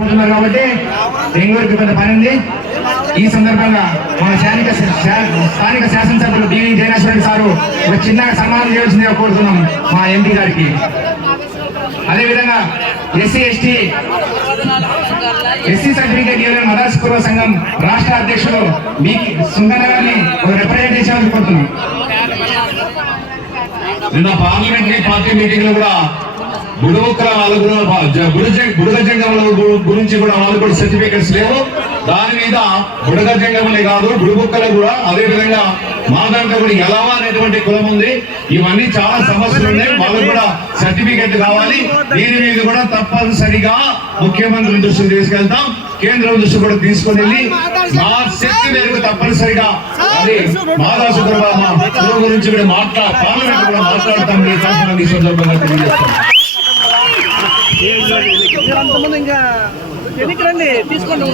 పోతున్నారు కాబట్టి బెంగళూరుకి పెద్ద పని ఉంది. ఈ సందర్భంగా మన స్థానిక శాసనసభ్యులు బివి జయనాశ్వరెడ్డి సారు ఒక చిన్న సన్మానం చేయాల్సిందిగా కోరుతున్నాం మా ఎంపీ గారికి. అదేవిధంగా ఎస్సీ సర్టిఫికేట్ ఇవ్వలేని మదర్స్ పూర్వ సంఘం రాష్ట్ర అధ్యక్షుడు బి సుందర గారిని ఒక రిప్రజెంటేషన్ కోరుతున్నాం. నిన్న పార్లమెంటరీ పార్టీ మీటింగ్ లో కూడా బుడబుక్కల బుడగజంగముల గురించి కూడా వాళ్ళకు కూడా సర్టిఫికెట్స్ లేవు. దాని మీద బుడగజంగములే కాదు బుడబుక్కలు కూడా అదే విధంగా మా దాంట్లో కూడా ఎలవ అనేటువంటి కులం ఉంది. ఇవన్నీ చాలా సమస్యలు ఉన్నాయి. వాళ్ళకు కూడా సర్టిఫికెట్ కావాలి. దీని మీద కూడా తప్పనిసరిగా ముఖ్యమంత్రి దృష్టికి తీసుకెళ్తాం, కేంద్రం దృష్టి కూడా తీసుకుని వెళ్ళి మా శక్తి మేరకు తప్పనిసరిగా అది మాదాసు కులం గురించి కూడా పార్లమెంట్ కూడా మాట్లాడతాం. ఈ సందర్భంగా తెలియజేస్తాం. ఇంకా ఎన్నికలండి తీసుకోండి.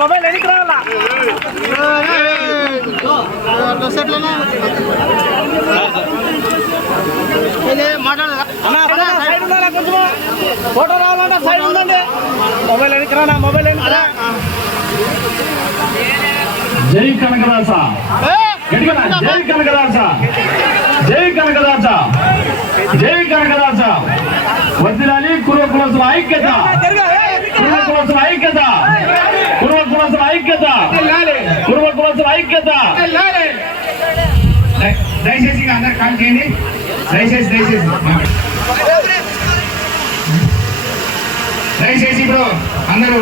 మొబైల్ ఎన్నికి రావాలా? ఫోటో రావాలంటే సైడ్ ఉందండి. మొబైల్ ఎన్నికి రానా? మొబైల్ ఎన్నికి రా. జై కనకదాస, జై కనకదాస, జై కనకదాస, జై కనకదాస. వర్ధిల్లాలి కుర్మ కులస్తుల ఐక్యత, కుర్మ కులస్తుల ఐక్యత, కుర్మ కులస్తుల ఐక్యత, కుర్మ కులస్తుల ఐక్యత. దయచేసి అందరు కాల్ చేయండి. దయచేసి ఇప్పుడు అందరూ